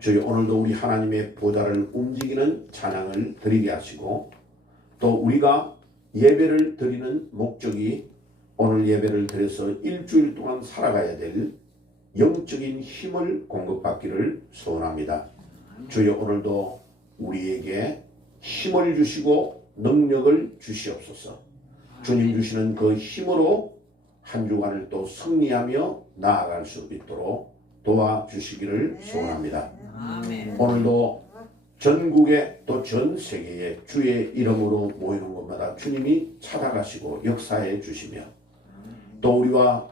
주여 오늘도 우리 하나님의 보좌를 움직이는 찬양을 드리게 하시고 또 우리가 예배를 드리는 목적이 오늘 예배를 드려서 일주일 동안 살아가야 될 영적인 힘을 공급받기를 소원합니다. 주여 오늘도 우리에게 힘을 주시고 능력을 주시옵소서. 주님 주시는 그 힘으로 한 주간을 또 승리하며 나아갈 수 있도록 도와주시기를 소원합니다. 오늘도 전국에 또 전 세계에 주의 이름으로 모이는 곳마다 주님이 찾아가시고 역사해 주시며 또 우리와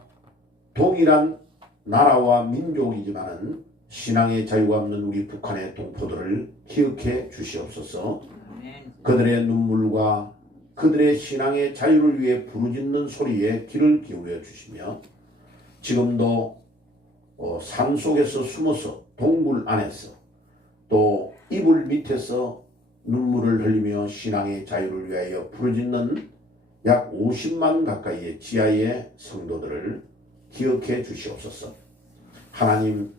동일한 나라와 민족이지만은 신앙의 자유가 없는 우리 북한의 동포들을 기억해 주시옵소서. 그들의 눈물과 그들의 신앙의 자유를 위해 부르짖는 소리에 귀를 기울여 주시며 지금도 산속에서 숨어서 동굴 안에서 또 이불 밑에서 눈물을 흘리며 신앙의 자유를 위하여 부르짖는 약 50만 가까이의 지하의 성도들을 기억해 주시옵소서. 하나님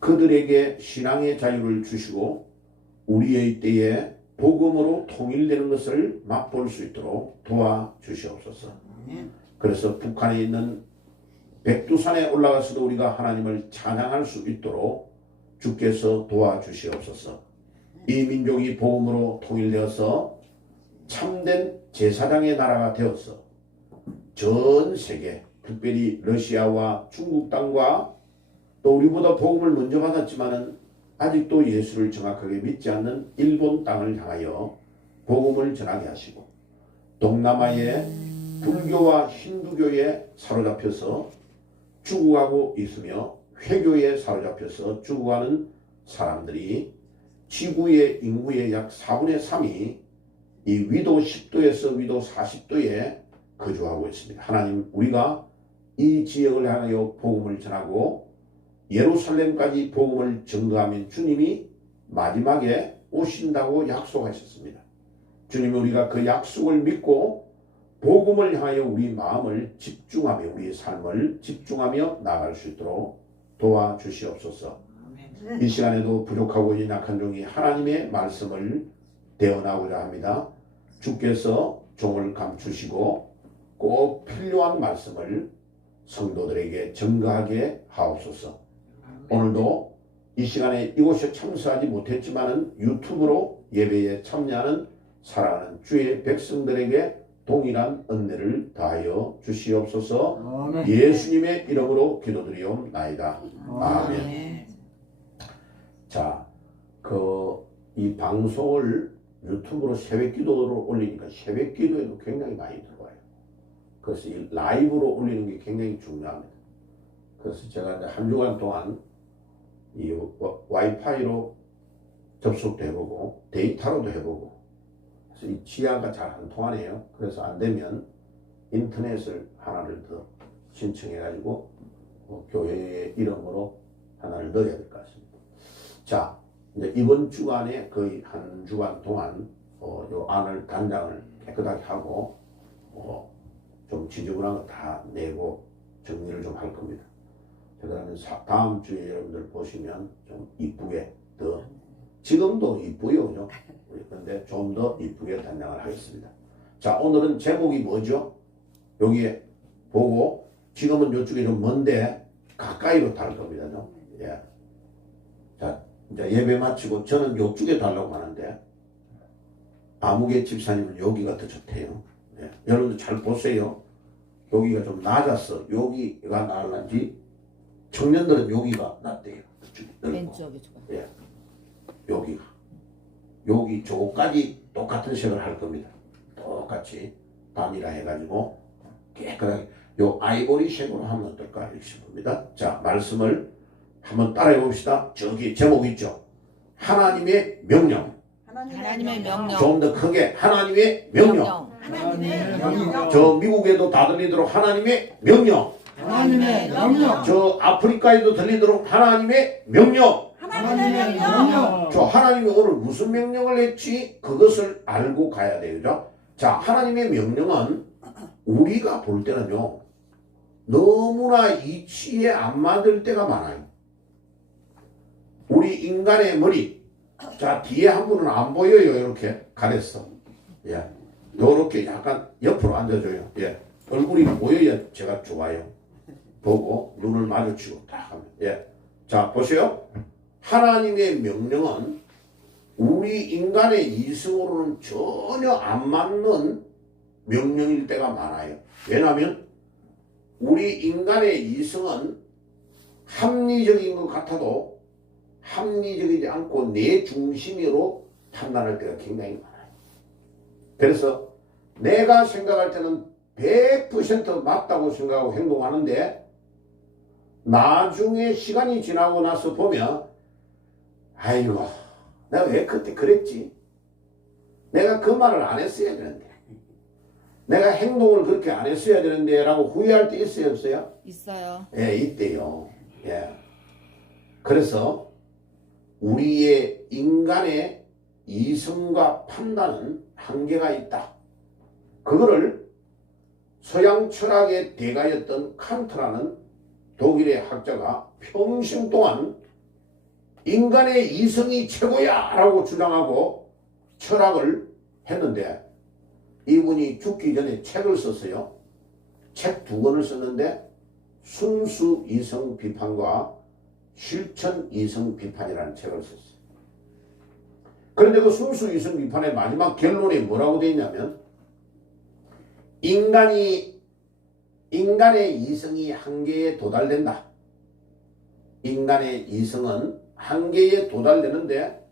그들에게 신앙의 자유를 주시고 우리의 때에 복음으로 통일되는 것을 맛볼 수 있도록 도와주시옵소서. 그래서 북한에 있는 백두산에 올라가서도 우리가 하나님을 찬양할 수 있도록 주께서 도와주시옵소서. 이 민족이 복음으로 통일되어서 참된 제사장의 나라가 되어서 전 세계 특별히 러시아와 중국 땅과 또 우리보다 복음을 먼저 받았지만은 아직도 예수를 정확하게 믿지 않는 일본 땅을 향하여 복음을 전하게 하시고 동남아의 불교와 힌두교에 사로잡혀서 죽어가고 있으며 회교에 사로잡혀서 죽어가는 사람들이 지구의 인구의 약 4분의 3이 이 위도 10도에서 위도 40도에 거주하고 있습니다. 하나님 우리가 이 지역을 향하여 복음을 전하고 예루살렘까지 복음을 전거하면 주님이 마지막에 오신다고 약속하셨습니다. 주님이 우리가 그 약속을 믿고 복음을 향하여 우리 마음을 집중하며 우리의 삶을 집중하며 나아갈 수 있도록 도와주시옵소서. 이 시간에도 부족하고 연약한 종이 하나님의 말씀을 대언하고자 합니다. 주께서 종을 감추시고 꼭 필요한 말씀을 성도들에게 전가하게 하옵소서. 오늘도 이 시간에 이곳에 참석하지 못했지만은 유튜브로 예배에 참여하는 사랑하는 주의 백성들에게 동일한 은혜를 다하여 주시옵소서. 아멘. 예수님의 이름으로 기도드리옵나이다. 아멘. 자, 이 방송을 유튜브로 새벽기도로 올리니까 새벽기도에도 굉장히 많이 들어와요. 그래서 이 라이브로 올리는 게 굉장히 중요합니다. 그래서 제가 이제 한 주간 동안 이 와이파이로 접속도 해보고 데이터로도 해보고 그래서 이 지하가 잘 안 통하네요. 그래서 안 되면 인터넷을 하나를 더 신청해가지고 교회의 이름으로 하나를 넣어야 될 것 같습니다. 자, 이제 이번 주간에 거의 한 주간 동안 요 안을 단장을 깨끗하게 하고 좀 지저분한 거 다 내고 정리를 좀 할 겁니다. 그다음에 다음 주에 여러분들 보시면 좀 이쁘게 더 지금도 이쁘요, 그죠? 그런데 좀 더 이쁘게 단장을 하겠습니다. 자, 오늘은 제목이 뭐죠? 여기에 보고 지금은 이쪽이 좀 먼데 가까이로 달 겁니다. 예. 자, 이제 예배 마치고 저는 이쪽에 달라고 하는데 아무개 집사님은 여기가 더 좋대요. 예. 여러분들 잘 보세요. 여기가 좀 낮았어. 여기가 나을런지 청년들은 여기가 낫대요. 왼쪽이 좋아요. 예. 여기 저거까지 똑같은 색을 할 겁니다. 똑같이 단일화 해가지고 깨끗하게 요 아이보리색으로 하면 어떨까 이렇게 싶습니다. 자, 말씀을 한번 따라해 봅시다. 저기 제목 있죠. 하나님의 명령. 하나님의 명령. 좀 더 크게 하나님의 명령. 하나님의 명령. 저 미국에도 다 들리도록 하나님의 명령. 하나님의 명령. 저 아프리카에도 들리도록 하나님의 명령. 하나님의 명령. 저 하나님이 오늘 무슨 명령을 했지? 그것을 알고 가야 돼요. 자, 하나님의 명령은 우리가 볼 때는요 너무나 이치에 안 맞을 때가 많아요. 우리 인간의 머리. 자, 뒤에 한 분은 안 보여요. 이렇게 가렸어. 예. 요렇게 약간 옆으로 앉아줘요. 예. 얼굴이 보여야 제가 좋아요. 보고 눈을 마주치고 딱 하면. 예. 자, 보세요. 하나님의 명령은 우리 인간의 이성으로는 전혀 안 맞는 명령일 때가 많아요. 왜냐하면 우리 인간의 이성은 합리적인 것 같아도 합리적이지 않고 내 중심으로 판단할 때가 굉장히 많아요. 그래서 내가 생각할 때는 100% 맞다고 생각하고 행동하는데 나중에 시간이 지나고 나서 보면 아이고 내가 왜 그때 그랬지? 내가 그 말을 안 했어야 되는데 내가 행동을 그렇게 안 했어야 되는데 라고 후회할 때 있어요 없어요? 있어요. 예, 있대요. 예. 그래서 우리의 인간의 이성과 판단은 한계가 있다. 그거를 서양 철학의 대가였던 칸트라는 독일의 학자가 평생 동안 인간의 이성이 최고야 라고 주장하고 철학을 했는데 이분이 죽기 전에 책을 썼어요. 책 2권을 썼는데 순수 이성 비판과 실천 이성 비판이라는 책을 썼어요. 그런데 그 순수 이성 비판의 마지막 결론이 뭐라고 되어 있냐면 인간의 이성이 한계에 도달된다. 인간의 이성은 한계에 도달되는데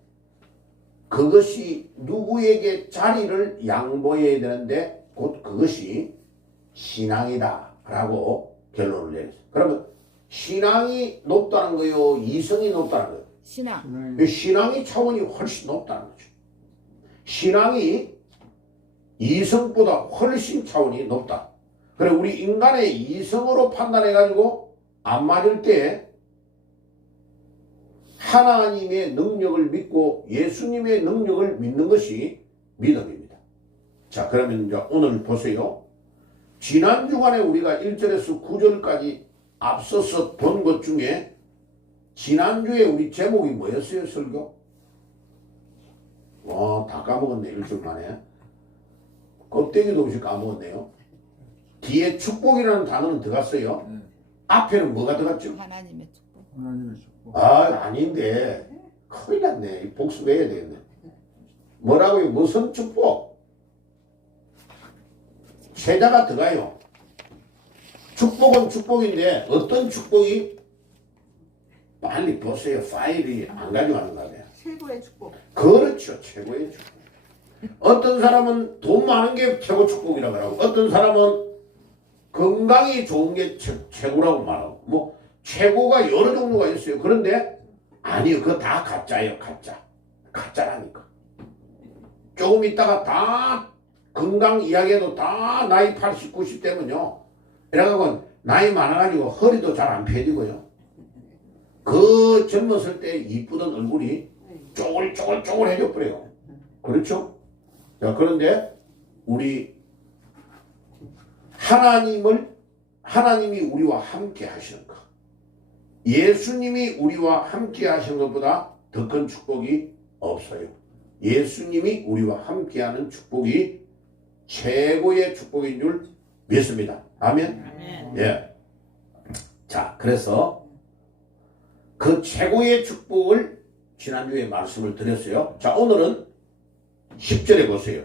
그것이 누구에게 자리를 양보해야 되는데 곧 그것이 신앙이다 라고 결론을 내렸어요. 그러면 신앙이 높다는 거요? 이성이 높다는 거요? 신앙. 신앙이 차원이 훨씬 높다는 거죠. 신앙이 이성보다 훨씬 차원이 높다. 그래 우리 인간의 이성으로 판단해가지고 안 맞을 때 하나님의 능력을 믿고 예수님의 능력을 믿는 것이 믿음입니다. 자, 그러면 이제 오늘 보세요. 지난 주간에 우리가 1절에서 9절까지 앞서서 본 것 중에 지난주에 우리 제목이 뭐였어요, 설교? 다 까먹었네, 일주일 만에. 껍데기도 없이 까먹었네요. 뒤에 축복이라는 단어는 들어갔어요. 앞에는 뭐가 들어갔죠? 하나님의 축복. 하나님의 축복. 아닌데. 큰일 났네. 복습해야 되겠네. 뭐라고요? 무슨 축복? 세자가 들어가요. 축복은 축복인데 어떤 축복이? 빨리 보세요. 파일이 안 가져가는가 봐요. 최고의 축복. 그렇죠. 최고의 축복. 어떤 사람은 돈 많은 게 최고 축복이라고 하고 어떤 사람은 건강이 좋은 게 최고라고 말하고 뭐 최고가 여러 종류가 있어요. 그런데 아니요. 그거 다 가짜예요. 가짜라니까. 조금 있다가 다 건강 이야기해도 다 나이 80, 90 되면요. 이래가지고 나이 많아가지고 허리도 잘 안 펴지고요. 그 젊었을 때 이쁘던 얼굴이 쪼글쪼글쪼글해져 버려요. 그렇죠? 자, 그런데 우리 하나님이 우리와 함께 하시는 것. 예수님이 우리와 함께 하시는 것보다 더 큰 축복이 없어요. 예수님이 우리와 함께하는 축복이 최고의 축복인 줄 믿습니다. 아멘? 예. 자, 그래서 그 최고의 축복을 지난주에 말씀을 드렸어요. 자, 오늘은 10절에 보세요.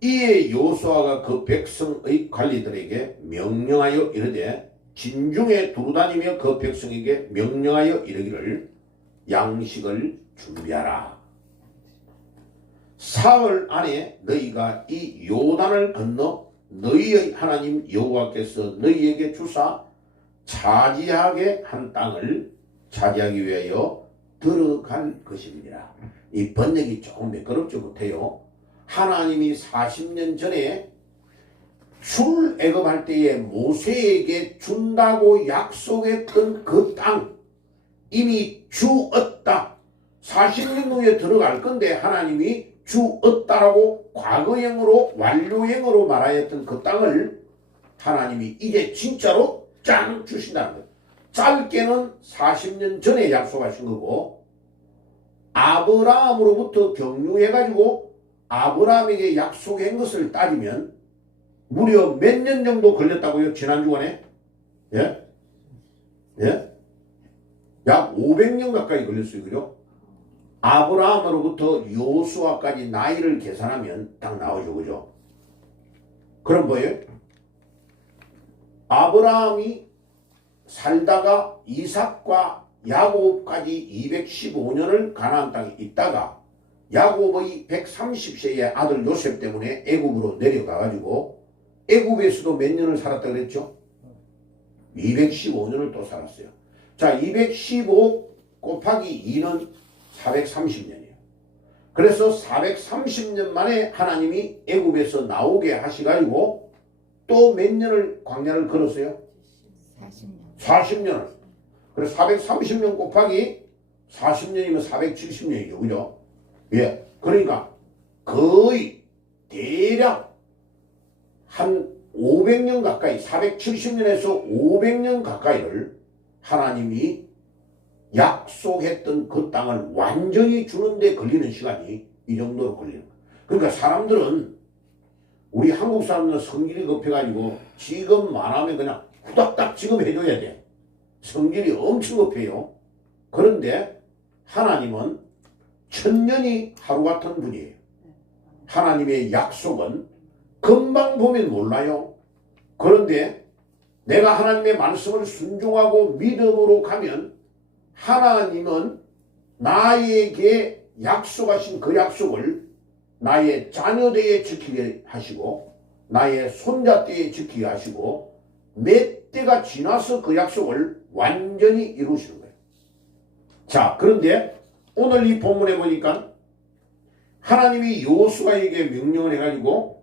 이에 여호수아가 그 백성의 관리들에게 명령하여 이르되 진중에 두루다니며 그 백성에게 명령하여 이르기를 양식을 준비하라. 사흘 안에 너희가 이 요단을 건너 너희의 하나님 여호와께서 너희에게 주사 차지하게 한 땅을 차지하기 위하여 들어갈 것입니다. 이 번역이 조금 매끄럽지 못해요. 하나님이 40년 전에 출애굽할 때에 모세에게 준다고 약속했던 그 땅 이미 주었다. 40년 후에 들어갈 건데 하나님이 주었다라고 과거형으로 완료형으로 말하였던 그 땅을 하나님이 이제 진짜로 짠 주신다는 거예요. 짧게는 40년 전에 약속하신 거고 아브라함으로부터 경유해가지고 아브라함에게 약속한 것을 따지면 무려 몇 년 정도 걸렸다고요? 지난 주간에? 예? 예? 약 500년 가까이 걸렸어요. 그죠? 아브라함으로부터 요수아까지 나이를 계산하면 딱 나오죠. 그죠? 그럼 뭐예요? 아브라함이 살다가 이삭과 야곱까지 215년을 가나안 땅에 있다가 야곱의 130세의 아들 요셉 때문에 애굽으로 내려가가지고 애굽에서도 몇 년을 살았다 그랬죠? 215년을 또 살았어요. 자, 215 곱하기 2는 430년이에요. 그래서 430년 만에 하나님이 애굽에서 나오게 하시가지고 또 몇 년을 광야를 걸었어요? 40년. 40년을. 그래서 430년 곱하기 40년이면 470년이죠. 그죠? 예. 그러니까 거의 대략 한 500년 가까이, 470년에서 500년 가까이를 하나님이 약속했던 그 땅을 완전히 주는데 걸리는 시간이 이 정도로 걸리는 거예요. 그러니까 사람들은, 우리 한국 사람들은 성질이 급해가지고 지금 말하면 그냥 후닥닥 지금 해줘야 돼. 성질이 엄청 급해요. 그런데 하나님은 천년이 하루 같은 분이에요. 하나님의 약속은 금방 보면 몰라요. 그런데 내가 하나님의 말씀을 순종하고 믿음으로 가면 하나님은 나에게 약속하신 그 약속을 나의 자녀대에 지키게 하시고 나의 손자대에 지키게 하시고 몇 대가 지나서 그 약속을 완전히 이루시는 거예요. 자, 그런데 오늘 이 본문에 보니까 하나님이 여호수아에게 명령을 해가지고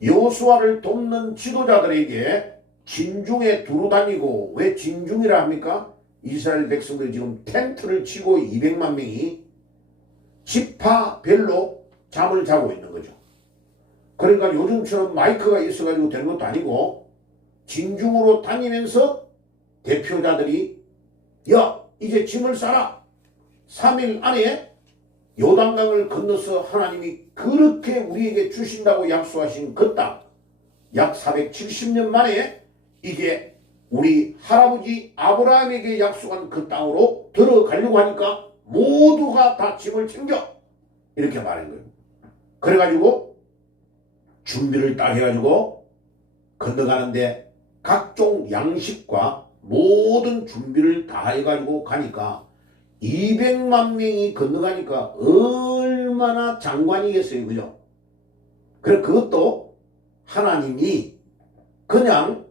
여호수아를 돕는 지도자들에게 진중에 두루 다니고, 왜 진중이라 합니까? 이스라엘 백성들이 지금 텐트를 치고 200만 명이 지파별로 잠을 자고 있는 거죠. 그러니까 요즘처럼 마이크가 있어가지고 된 것도 아니고 진중으로 다니면서 대표자들이 야, 이제 짐을 싸라. 3일 안에 요단강을 건너서 하나님이 그렇게 우리에게 주신다고 약속하신 그 땅, 약 470년 만에 이제 우리 할아버지 아브라함에게 약속한 그 땅으로 들어가려고 하니까 모두가 다 짐을 챙겨, 이렇게 말한 거예요. 그래가지고 준비를 딱 해가지고 건너가는데 각종 양식과 모든 준비를 다 해가지고 가니까 200만 명이 건너가니까 얼마나 장관이겠어요. 그죠? 그래, 그것도 하나님이 그냥,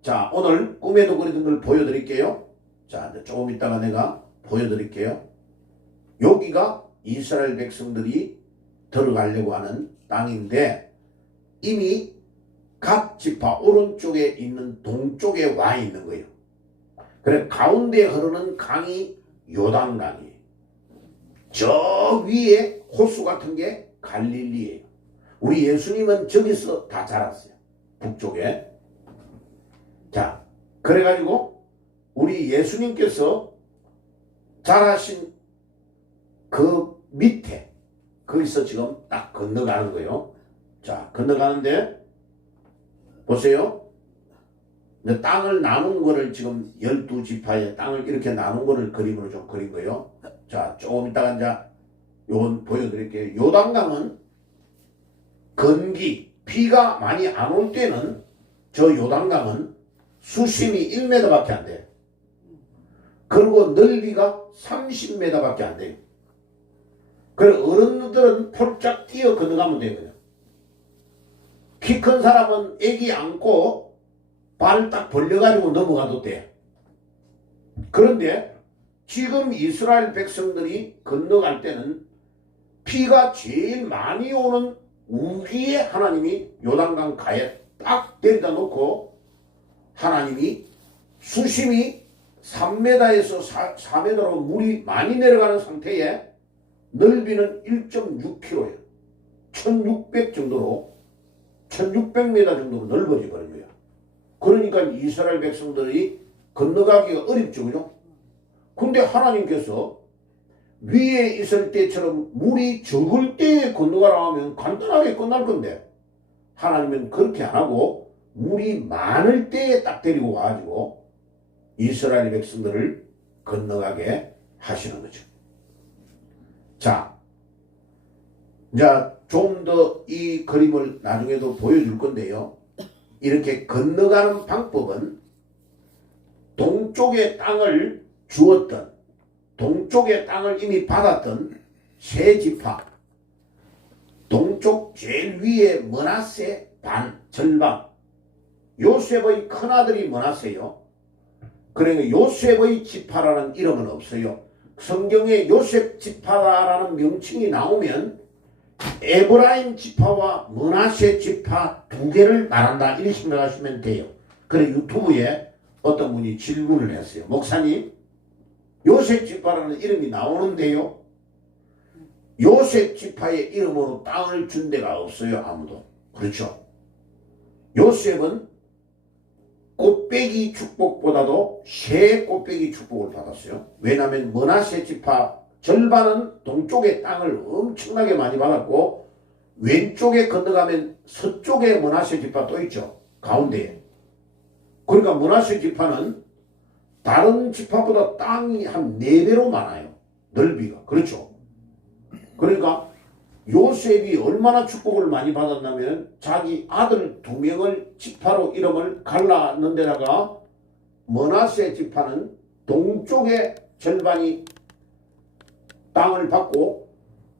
자, 오늘 꿈에도 그리던 걸 보여드릴게요. 자, 조금 있다가 내가 보여드릴게요. 여기가 이스라엘 백성들이 들어가려고 하는 땅인데 이미 각 지파 오른쪽에 있는 동쪽에 와 있는 거예요. 그래, 가운데 흐르는 강이 요단강이에요. 저 위에 호수 같은 게 갈릴리예요. 우리 예수님은 저기서 다 자랐어요. 북쪽에. 자, 그래가지고 우리 예수님께서 자라신 그 밑에, 거기서 지금 딱 건너가는 거예요. 자, 건너가는데 보세요. 땅을 나눈 거를 지금 12지파의 땅을 이렇게 나눈 거를 그림으로 좀 그린 거예요. 자, 조금 이따가 이제 요건 보여드릴게요. 요단강은 건기, 비가 많이 안 올 때는 저 요단강은 수심이 1m밖에 안 돼요. 그리고 넓이가 30m밖에 안 돼요. 그래, 어른들은 폴짝 뛰어 건너가면 되거든요. 키 큰 사람은 애기 안고 발 딱 벌려가지고 넘어가도 돼. 그런데 지금 이스라엘 백성들이 건너갈 때는 비가 제일 많이 오는 우기에 하나님이 요단강 가에 딱 데려다 놓고 하나님이 수심이 3m에서 4m로 물이 많이 내려가는 상태에 넓이는 1.6km예요. 1600 정도로 1600m 정도로 넓어져 버린 거예요. 그러니까 이스라엘 백성들이 건너가기가 어렵죠. 그죠? 근데 하나님께서 위에 있을 때처럼 물이 적을 때에 건너가라 하면 간단하게 끝날 건데 하나님은 그렇게 안 하고 물이 많을 때에 딱 데리고 와가지고 이스라엘 백성들을 건너가게 하시는 거죠. 자, 이제 좀 더 이 그림을 나중에도 보여줄 건데요. 이렇게 건너가는 방법은 동쪽의 땅을 주었던, 동쪽의 땅을 이미 받았던 세 지파, 동쪽 제일 위에 므낫세 반, 절반, 요셉의 큰아들이 므낫세요. 그러니까 요셉의 지파라는 이름은 없어요. 성경에 요셉 지파라는 명칭이 나오면 에브라임 지파와 므낫세 지파 두 개를 말한다 이렇게 생각하시면 돼요. 그래 유튜브에 어떤 분이 질문을 했어요. 목사님, 요셉 지파라는 이름이 나오는데요, 요셉 지파의 이름으로 땅을 준 데가 없어요. 아무도. 그렇죠. 요셉은 꽃배기 축복보다도 새 꽃배기 축복을 받았어요. 왜냐하면 므낫세 지파 절반은 동쪽의 땅을 엄청나게 많이 받았고 왼쪽에 건너가면 서쪽에 므낫세 지파 또 있죠. 가운데에. 그러니까 므낫세 지파는 다른 지파보다 땅이 한 4배로 많아요. 넓이가. 그렇죠. 그러니까 요셉이 얼마나 축복을 많이 받았냐면 자기 아들 2명을 지파로 이름을 갈라놓은 데다가 므낫세 지파는 동쪽의 절반이 땅을 받고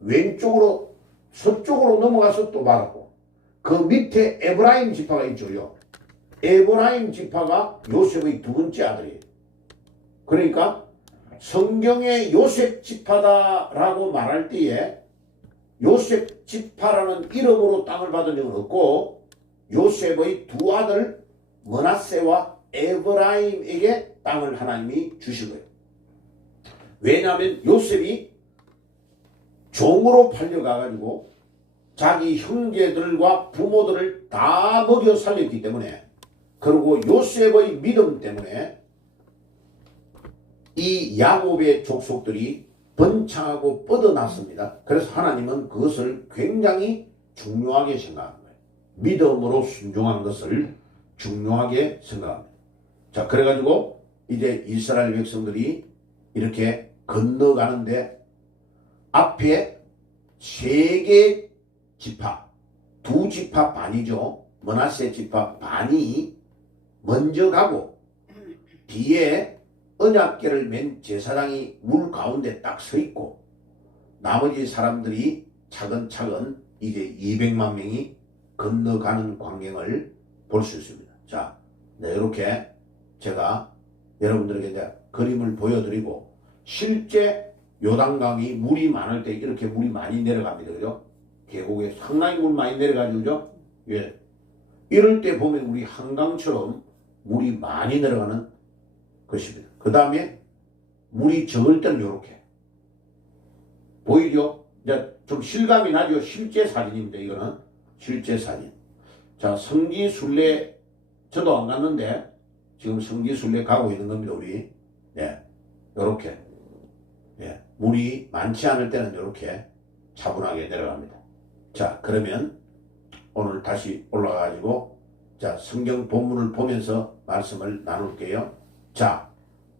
왼쪽으로 서쪽으로 넘어가서 또 받았고 그 밑에 에브라임 지파가 있죠요. 에브라임 지파가 요셉의 2번째 아들이에요. 그러니까 성경에 요셉 지파다라고 말할 때에 요셉 지파라는 이름으로 땅을 받은 적은 없고 요셉의 2 아들 므낫세와 에브라임에게 땅을 하나님이 주신 거예요. 왜냐하면 요셉이 종으로 팔려가가지고 자기 형제들과 부모들을 다 먹여 살렸기 때문에, 그리고 요셉의 믿음 때문에 이 야곱의 족속들이 번창하고 뻗어났습니다. 그래서 하나님은 그것을 굉장히 중요하게 생각한 거예요. 믿음으로 순종한 것을 중요하게 생각합니다. 자, 그래가지고 이제 이스라엘 백성들이 이렇게 건너가는데 앞에 3개 지파, 2 지파 반이죠. 므낫세 지파 반이 먼저 가고 뒤에 언약궤를 맨 제사장이 물 가운데 딱 서 있고 나머지 사람들이 차근차근 이제 200만 명이 건너가는 광경을 볼 수 있습니다. 자, 네, 이렇게 제가 여러분들에게 이제 그림을 보여드리고 실제 요단강이 물이 많을 때 이렇게 물이 많이 내려갑니다. 그죠? 계곡에 상당히 물 많이 내려가죠. 그죠? 예. 이럴 때 보면 우리 한강처럼 물이 많이 내려가는 것입니다. 그 다음에 물이 적을 때는 이렇게 보이죠? 이제 좀 실감이 나죠? 실제 사진입니다. 이거는 실제 사진. 자, 성지순례 저도 안 갔는데 지금 성지순례 가고 있는 겁니다. 우리. 예. 요렇게. 예. 물이 많지 않을 때는 이렇게 차분하게 내려갑니다. 자, 그러면 오늘 다시 올라가가지고 자, 성경 본문을 보면서 말씀을 나눌게요. 자,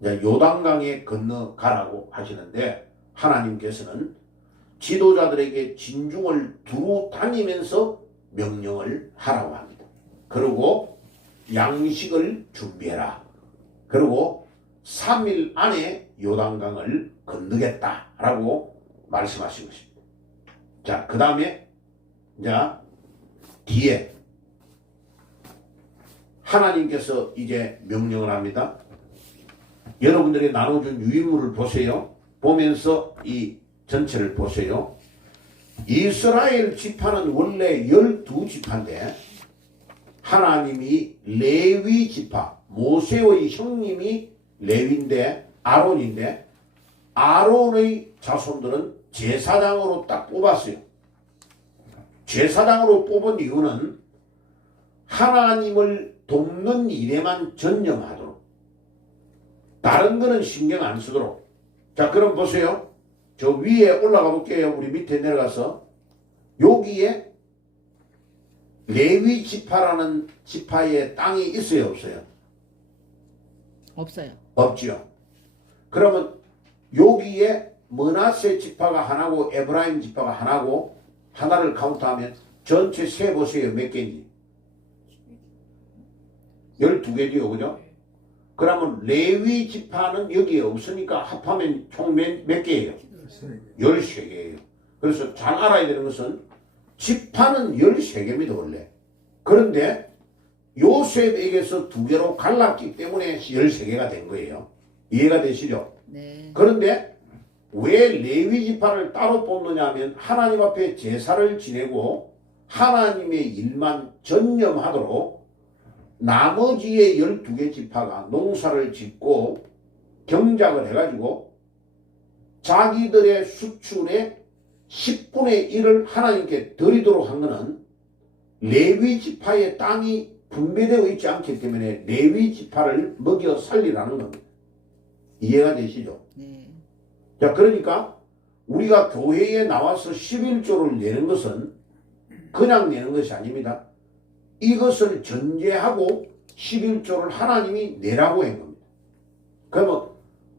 이제 요단강에 건너가라고 하시는데 하나님께서는 지도자들에게 진중을 두루 다니면서 명령을 하라고 합니다. 그리고 양식을 준비해라. 그리고 3일 안에 요단강을 건너겠다라고 말씀하신 것입니다. 자, 그 다음에 이제 뒤에 하나님께서 이제 명령을 합니다. 여러분들이 나눠준 유인물을 보세요. 보면서 이 전체를 보세요. 이스라엘 지파는 원래 12지파인데 하나님이 레위 지파, 모세의 형님이 레위인데 아론인데 아론의 자손들은 제사장으로 딱 뽑았어요. 제사장으로 뽑은 이유는 하나님을 돕는 일에만 전념하도록, 다른 거는 신경 안 쓰도록. 자, 그럼 보세요. 저 위에 올라가 볼게요. 우리 밑에 내려가서 여기에 레위 지파라는 지파의 땅이 있어요, 없어요? 없어요. 없지요. 그러면 여기에 므낫세 지파가 하나고 에브라임 지파가 하나고 하나를 카운트하면 전체 세 보세요. 몇 개인지. 12개지요. 그죠? 그러면 레위 지파는 여기에 없으니까 합하면 총 몇 개예요? 13개예요. 그래서 잘 알아야 되는 것은 지파는 13개입니다. 원래. 그런데 요셉에게서 2개로 갈랐기 때문에 13개가 된 거예요. 이해가 되시죠? 네. 그런데 왜 레위 지파를 따로 뽑느냐 하면 하나님 앞에 제사를 지내고 하나님의 일만 전념하도록 나머지의 12개 지파가 농사를 짓고 경작을 해가지고 자기들의 수출의 10분의 1을 하나님께 드리도록 한 것은 레위 지파의 땅이 분배되어 있지 않기 때문에 레위 지파를 먹여 살리라는 겁니다. 이해가 되시죠? 네. 자, 그러니까 우리가 교회에 나와서 11조를 내는 것은 그냥 내는 것이 아닙니다. 이것을 전제하고 11조를 하나님이 내라고 한 겁니다. 그러면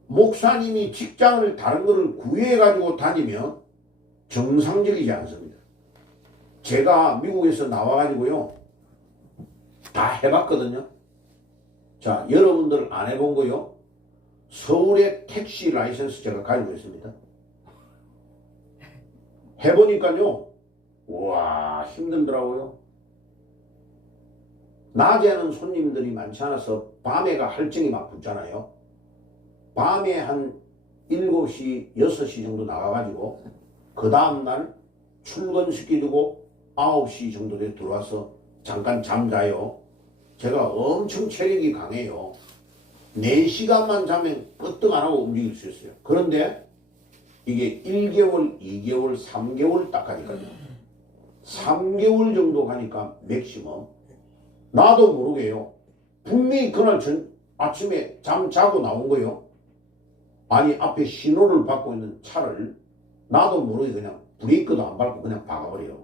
목사님이 직장을 다른 것을 구해가지고 다니면 정상적이지 않습니다. 제가 미국에서 나와가지고요. 다 해봤거든요. 자, 여러분들 안 해본 거요. 서울의 택시 라이선스 제가 가지고 있습니다. 해보니까요. 와, 힘들더라고요. 낮에는 손님들이 많지 않아서 밤에가 할증이 막 붙잖아요. 밤에 한 7시, 6시 정도 나가가지고 그 다음날 출근시키고 9시 정도에 들어와서 잠깐 잠자요. 제가 엄청 체력이 강해요. 4시간만 자면 끄떡 안 하고 움직일 수 있어요. 그런데 이게 1개월, 2개월, 3개월 딱 가니까요. 3개월 정도 가니까 맥시멈. 나도 모르게요. 분명히 그날 아침에 잠 자고 나온 거요. 아니 앞에 신호를 받고 있는 차를 나도 모르게 그냥 브레이크도 안 밟고 그냥 박아버려요.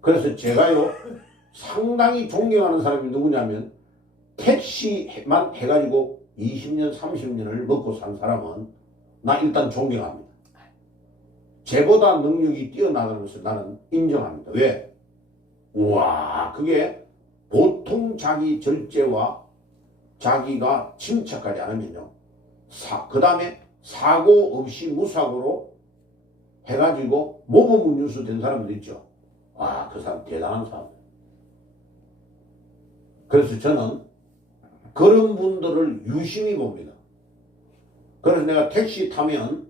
그래서 제가요 상당히 존경하는 사람이 누구냐면 택시만 해가지고 20년 30년을 먹고 산 사람은 나 일단 존경합니다. 쟤보다 능력이 뛰어나다는 것을 나는 인정합니다. 왜? 우와, 그게 보통 자기 절제와 자기가 침착하지 않으면요. 그 다음에 사고 없이 무사고로 해가지고 모범 운전수 된 사람들 있죠. 와, 그 사람 대단한 사람. 그래서 저는 그런 분들을 유심히 봅니다. 그래서 내가 택시 타면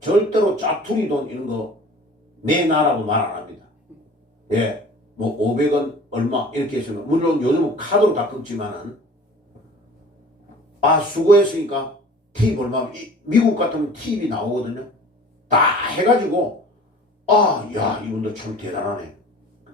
절대로 짜투리 돈 이런 거 내놔라고 말 안 합니다. 예, 뭐 500원 얼마 이렇게 했으면 물론 요즘은 카드로 다 끊지만은 아 수고했으니까 팁 얼마 미국 같으면 팁이 나오거든요. 다 해가지고 아 야 이분들 참 대단하네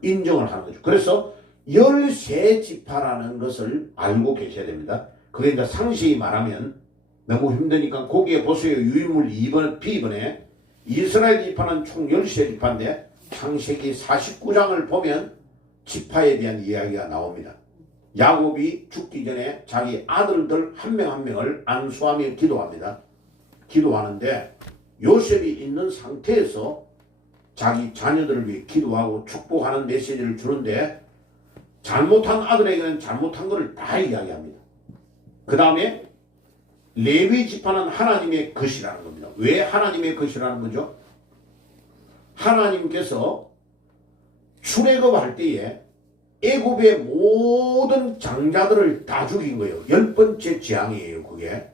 인정을 하는 거죠. 그래서 13지파라는 것을 알고 계셔야 됩니다. 그게 이제 상세히 말하면 너무 힘드니까 거기에 보세요. 유인물 2번 B번에 이스라엘 지파는 총 13지파인데 창세기 49장을 보면 지파에 대한 이야기가 나옵니다. 야곱이 죽기 전에 자기 아들들 한 명 한 명을 안수하며 기도합니다. 기도하는데 요셉이 있는 상태에서 자기 자녀들을 위해 기도하고 축복하는 메시지를 주는데 잘못한 아들에게는 잘못한 것을 다 이야기합니다. 그 다음에 레위 지파는 하나님의 것이라는 겁니다. 왜 하나님의 것이라는 거죠? 하나님께서 출애굽할 때에 애굽의 모든 장자들을 다 죽인 거예요. 10번째 재앙이에요. 그게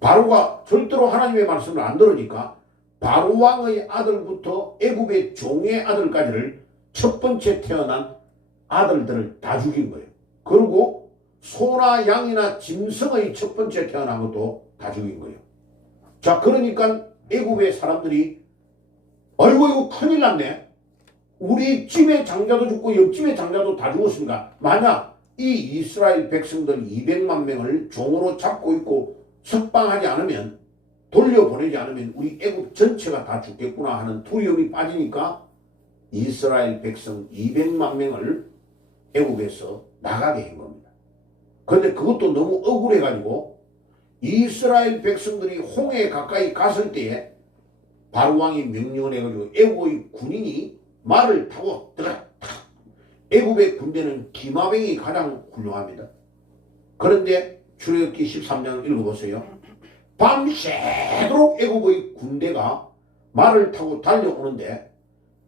바로가 절대로 하나님의 말씀을 안 들으니까 바로 왕의 아들부터 애굽의 종의 아들까지를 첫 번째 태어난 아들들을 다 죽인 거예요. 그리고 소나 양이나 짐승의 첫 번째 태어난 것도 다 죽인 거예요. 자, 그러니까 애굽의 사람들이 아이고 이거 큰일 났네. 우리 집의 장자도 죽고 옆집의 장자도 다 죽었으니까 만약 이 이스라엘 백성들 200만 명을 종으로 잡고 있고 석방하지 않으면 돌려보내지 않으면 우리 애국 전체가 다 죽겠구나 하는 두려움이 빠지니까 이스라엘 백성 200만 명을 애국에서 나가게 한 겁니다. 그런데 그것도 너무 억울해가지고 이스라엘 백성들이 홍해 가까이 갔을 때에 바로왕이 명령을 해가지고 애국의 군인이 말을 타고 들어갔다. 애국의 군대는 기마병이 가장 훌륭합니다. 그런데 출애굽기 13장을 읽어보세요. 밤새도록 애국의 군대가 말을 타고 달려오는데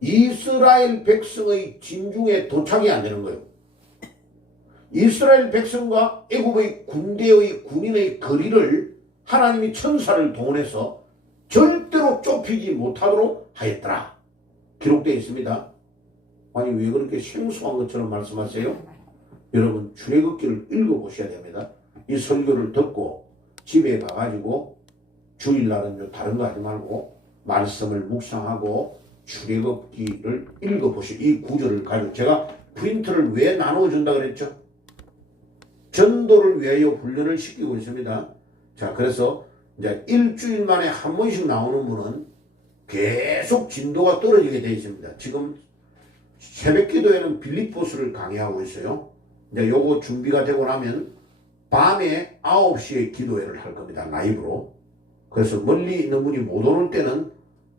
이스라엘 백성의 진중에 도착이 안 되는 거예요. 이스라엘 백성과 애국의 군대의 군인의 거리를 하나님이 천사를 동원해서 절대로 좁히지 못하도록 하였더라. 기록되어 있습니다. 아니 왜 그렇게 생소한 것처럼 말씀하세요? 여러분 출애굽기를 읽어보셔야 됩니다. 이 설교를 듣고 집에 가가지고 주일날은 다른 거 하지 말고 말씀을 묵상하고 출애굽기를 읽어보시오. 이 구절을 가지고 제가 프린트를 왜 나누어준다 그랬죠? 전도를 위하여 훈련을 시키고 있습니다. 자, 그래서 이제 일주일 만에 한 번씩 나오는 분은 계속 진도가 떨어지게 되어 있습니다. 지금 새벽 기도에는 빌립보스를 강의하고 있어요. 이제 요거 준비가 되고 나면 밤에 9시에 기도회를 할 겁니다. 라이브로. 그래서 멀리 있는 분이 못 오는 때는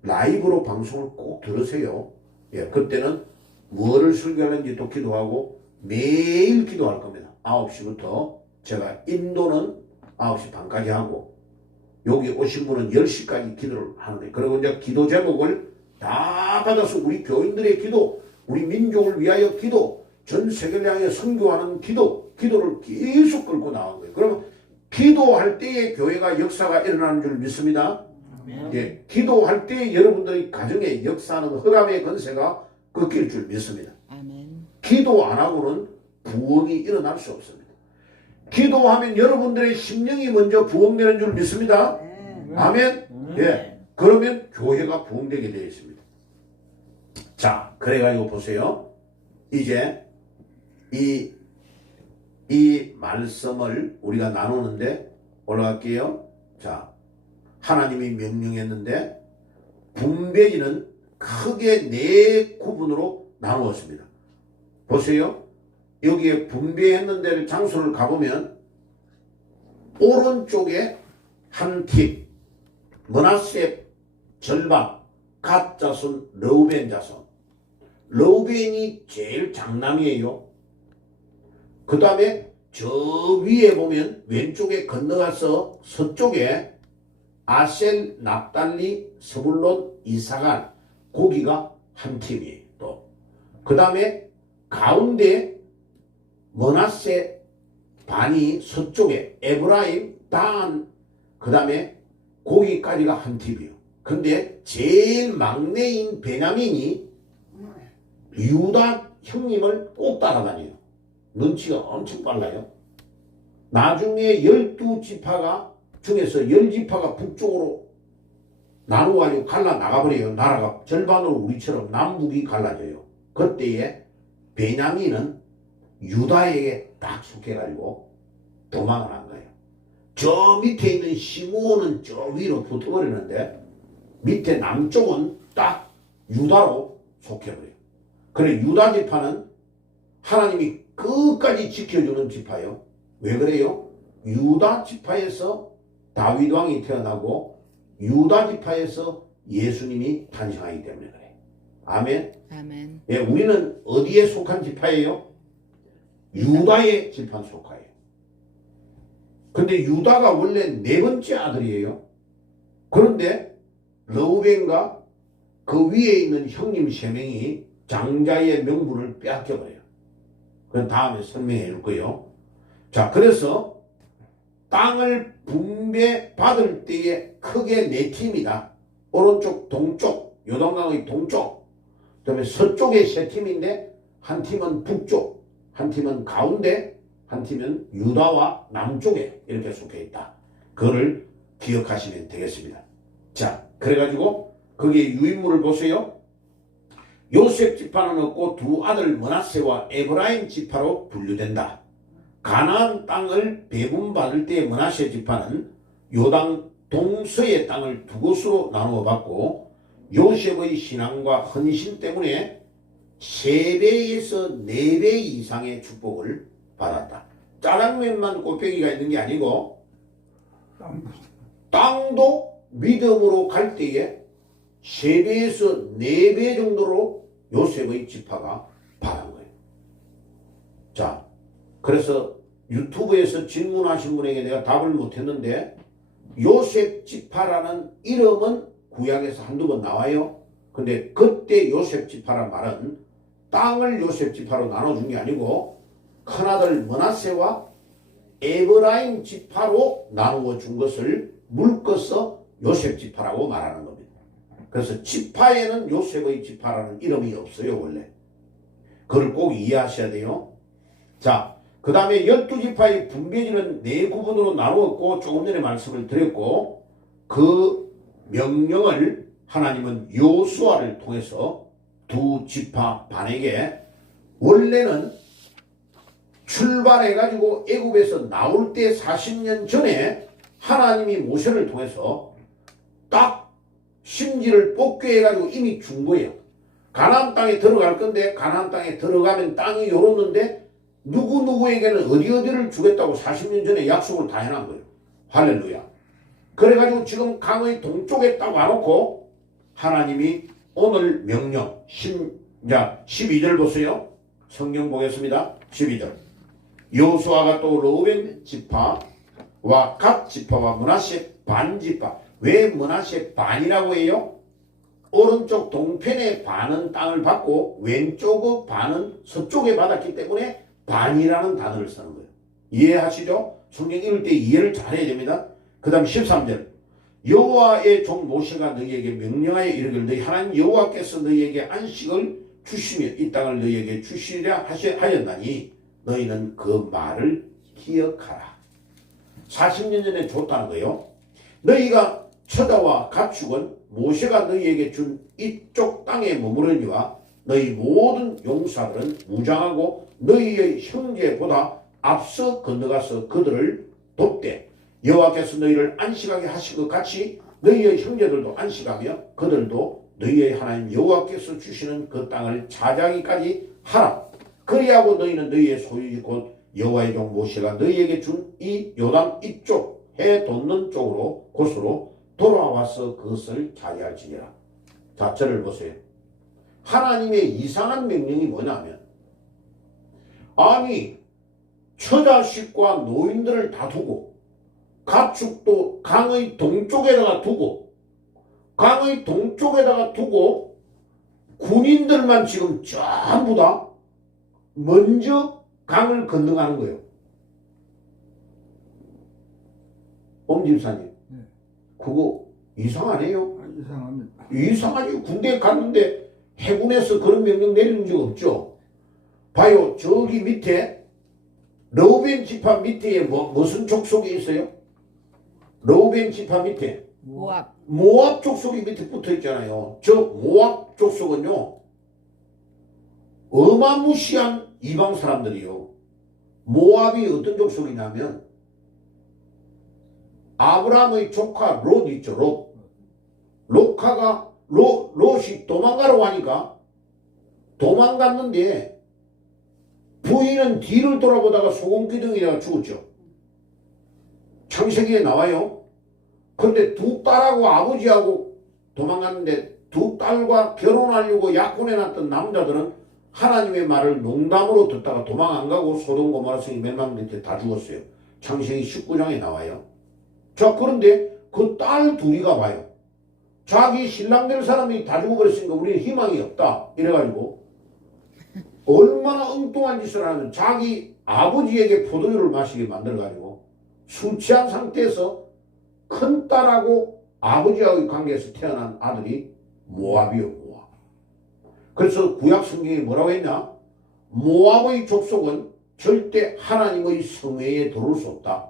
라이브로 방송을 꼭 들으세요. 예, 그때는 뭐를 설교하는지 또 기도하고 매일 기도할 겁니다. 9시부터 제가 인도는 9시 반까지 하고 여기 오신 분은 10시까지 기도를 하는데 그리고 이제 기도 제목을 다 받아서 우리 교인들의 기도, 우리 민족을 위하여 기도, 전 세계를 향해 선교하는 기도를 계속 끌고 나온 거예요. 그러면 기도할 때에 교회가 역사가 일어나는 줄 믿습니다. 예, 기도할 때 여러분들의 가정의 역사는 흑암의 건세가 꺾일 줄 믿습니다. 아멘. 기도 안 하고는 부흥이 일어날 수 없습니다. 기도하면 여러분들의 심령이 먼저 부흥되는 줄 믿습니다. 아멘. 예, 그러면 교회가 부흥되게 되어 있습니다. 자, 그래가지고 보세요. 이제 이 말씀을 우리가 나누는데 올라갈게요. 자, 하나님이 명령했는데 분배지는 크게 4구분으로 나누었습니다. 보세요. 여기에 분배했는 데를 장소를 가보면 오른쪽에 한 팀, 므낫세 절반, 갓 자손, 르우벤 자손. 르우벤이 제일 장남이에요. 그 다음에 저 위에 보면 왼쪽에 건너가서 서쪽에 아셀, 납달리, 스불론, 이사갈, 거기가 한 팀이에요. 또 그 다음에 가운데 므낫세 반이 서쪽에 에브라임, 단, 그 다음에 거기까지가 한 팀이에요. 근데 제일 막내인 베냐민이 유다 형님을 꼭 따라다녀요. 눈치가 엄청 빨라요. 나중에 12지파가 중에서 10지파가 북쪽으로 나누어가지고 갈라 나가버려요. 나라가 절반으로 우리처럼 남북이 갈라져요. 그때에 베냐민은 유다에게 딱 속해가지고 도망을 한 거예요. 저 밑에 있는 시므온은 저 위로 붙어버리는데 밑에 남쪽은 딱 유다로 속해버려요. 그래 유다 지파는 하나님이 끝까지 지켜주는 지파예요. 왜 그래요? 유다 지파에서 다윗 왕이 태어나고 유다 지파에서 예수님이 탄생하기 때문에 그래요. 아멘. 아멘. 예, 우리는 어디에 속한 지파예요? 유다의 지파 속하예요. 근데 유다가 원래 4번째 아들이에요. 그런데 르우벤과 그 위에 있는 형님 3명이 장자의 명분을 빼앗겨버려요. 그건 다음에 설명해 줄 거예요. 자, 그래서 땅을 분배받을 때에 크게 4팀이다. 오른쪽, 동쪽, 요단강의 동쪽, 그 다음에 서쪽에 3팀인데 한 팀은 북쪽, 한 팀은 가운데, 한 팀은 유다와 남쪽에 이렇게 속해 있다. 그거를 기억하시면 되겠습니다. 자, 그래가지고 거기에 유인물을 보세요. 요셉 지파는 없고 두 아들 므낫세와 에브라임 지파로 분류된다. 가나안 땅을 배분받을 때 므낫세 지파는 요단 동서의 땅을 두 곳으로 나누어 받고 요셉의 신앙과 헌신 때문에 3배에서 4배 이상의 축복을 받았다. 짜장면만 곱빼기가 있는 게 아니고 땅도 믿음으로 갈 때에 3배에서 4배 정도로 요셉의 지파가 받은 거예요. 자, 그래서 유튜브에서 질문하신 분에게 내가 답을 못했는데 요셉 지파라는 이름은 구약에서 한두 번 나와요. 근데 그때 요셉 지파란 말은 땅을 요셉 지파로 나눠준 게 아니고 큰아들 므낫세와 에브라임 지파로 나누어 준 것을 묶어서 요셉 지파라고 말하는 겁니다. 그래서 지파에는 요셉의 지파라는 이름이 없어요, 원래. 그걸 꼭 이해하셔야 돼요. 자, 그 다음에 12지파의 분배지는 4구분으로 나누었고 조금 전에 말씀을 드렸고 그 명령을 하나님은 요수아를 통해서 2지파 반에게 원래는 출발해가지고 애굽에서 나올 때 40년 전에 하나님이 모세를 통해서 딱 심지를 뽑게 해가지고 이미 준 거예요. 가나안 땅에 들어갈 건데 가나안 땅에 들어가면 땅이 요렇는데 누구누구에게는 어디를 주겠다고 40년 전에 약속을 다 해놓은 거예요. 할렐루야. 그래가지고 지금 강의 동쪽에 딱 와놓고 하나님이 오늘 명령 12절 보세요. 성경 보겠습니다. 12절. 여호수아가 또 르우벤 지파와 갓 지파와 므낫세 반 지파. 왜 므낫세 반이라고 해요? 오른쪽 동편의 반은 땅을 받고 왼쪽의 반은 서쪽에 받았기 때문에 반이라는 단어를 쓰는 거예요. 이해하시죠? 성경 읽을 때 이해를 잘해야 됩니다. 그 다음 13절. 여호와의 종 모세가 너희에게 명령하여 이르기를 너희 하나님 여호와께서 너희에게 안식을 주시며 이 땅을 너희에게 주시리라 하였나니 너희는 그 말을 기억하라. 40년 전에 줬다는 거예요. 너희가 처자와 가축은 모세가 너희에게 준 이쪽 땅에 머무르니와 너희 모든 용사들은 무장하고 너희의 형제보다 앞서 건너가서 그들을 돕되 여호와께서 너희를 안식하게 하신 것 같이 너희의 형제들도 안식하며 그들도 너희의 하나님 여호와께서 주시는 그 땅을 차지하기까지 하라. 그리하고 너희는 너희의 소유지 곧 여호와의 종 모세가 너희에게 준 이 요단 이쪽 해 돋는 쪽으로 곳으로 돌아와서 그것을 차지할지니라. 자, 저를 보세요. 하나님의 이상한 명령이 뭐냐면 아니 처자식과 노인들을 다 두고 가축도 강의 동쪽에다가 두고 강의 동쪽에다가 두고 군인들만 지금 전부 다 먼저 강을 건너가는 거예요. 엄 집사님, 그거 이상하네요. 이상합니다. 이상하지. 군대에 갔는데 해군에서 그런 명령 내리는 적 없죠. 봐요. 저기 밑에 르우벤 지파 밑에 무슨 족속이 있어요? 르우벤 지파 밑에 모압 족속이 밑에 붙어 있잖아요. 저 모압 족속은요 어마무시한 이방 사람들이요. 모압이 어떤 족속이냐면 아브라함의 조카 롯 있죠. 롯이 도망가려고 하니까 도망갔는데 부인은 뒤를 돌아보다가 소금기둥에다가 죽었죠. 창세기에 나와요. 그런데 두 딸하고 아버지하고 도망갔는데 두 딸과 결혼하려고 약혼해놨던 남자들은 하나님의 말을 농담으로 듣다가 도망 안 가고 소돔 고모라 성이 멸망 밑에 다 죽었어요. 창세기 19장에 나와요. 자, 그런데 그 딸 둘이가 봐요. 자기 신랑 될 사람이 다 죽어버렸으니까 우리는 희망이 없다. 이래가지고 얼마나 엉뚱한 짓을 하면 자기 아버지에게 포도주를 마시게 만들어가지고 술 취한 상태에서 큰 딸하고 아버지와의 관계에서 태어난 아들이 모압이요. 모압. 그래서 구약 성경에 뭐라고 했냐? 모압의 족속은 절대 하나님의 성회에 들어올 수 없다.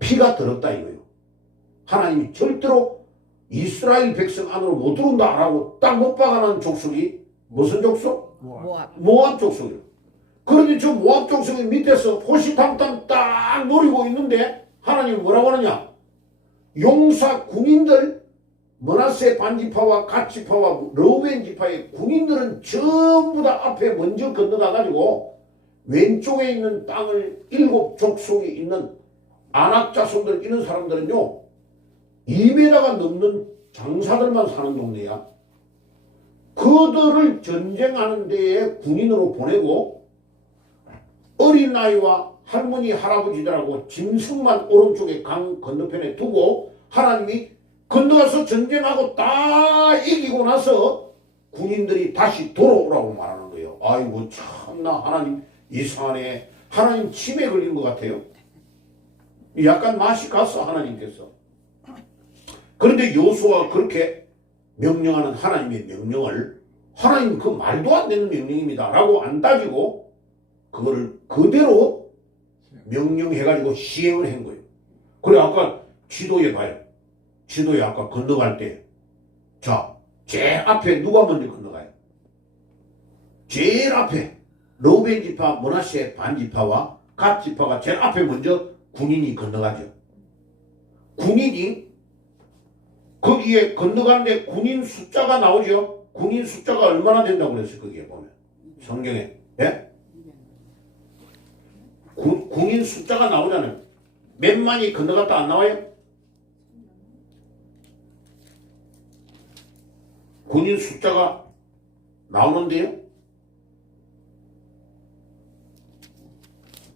피가 더럽다 이거예요. 하나님이 절대로 이스라엘 백성 안으로 못 들어온다라고 딱 못 박아놓은 족속이 무슨 족속? 모압 족속이에요. 그런데 저 모압 족속이 밑에서 호시탐탐 딱 노리고 있는데 하나님이 뭐라고 하느냐? 용사 군인들 므낫세 반지파와 갓지파와 르우벤 지파의 군인들은 전부 다 앞에 먼저 건너가 가지고 왼쪽에 있는 땅을 7 족속이 있는 아낙 자손들 이런 사람들은요 2m가 넘는 장사들만 사는 동네야. 그들을 전쟁하는 데에 군인으로 보내고 어린 아이와 할머니 할아버지들하고 짐승만 오른쪽에 강 건너편에 두고 하나님이 건너가서 전쟁하고 다 이기고 나서 군인들이 다시 돌아오라고 말하는 거예요. 아이고 참나 하나님 이상하네. 하나님 치매 걸린 것 같아요. 약간 맛이 갔어 하나님께서. 그런데 여호수아가 그렇게 명령하는 하나님의 명령을 하나님 그 말도 안 되는 명령입니다 라고 안 따지고 그거를 그대로 명령해가지고 시행을 한 거예요. 그래 아까 지도에 봐요. 지도에 아까 건너갈 때 자, 제일 앞에 누가 먼저 건너가요? 제일 앞에 르우벤 지파, 므낫세 반지파와 갓 지파가 제일 앞에 먼저 군인이 건너가죠. 군인이 거기에 건너가는데 군인 숫자가 나오죠. 군인 숫자가 얼마나 된다고 그랬어요? 거기에 보면 성경에 예? 군인 숫자가 나오잖아요. 몇만이 건너갔다 안 나와요? 군인 숫자가 나오는데요.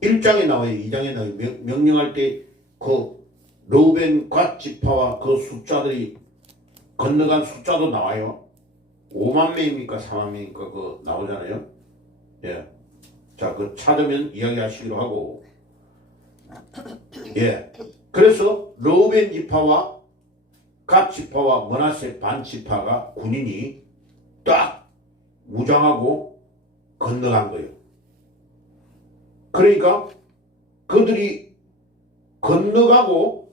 1장에 나와요. 2장에 나와요. 명령할 때 그 르우벤 갓 지파와 그 숫자들이 건너간 숫자도 나와요. 5만 명입니까? 4만 명입니까? 그 나오잖아요. 예. 자, 그 찾으면 이야기하시기로 하고. 예. 그래서 르우벤 지파와 갓 지파와 므낫세 반 지파가 군인이 딱 무장하고 건너간 거예요. 그러니까 그들이 건너가고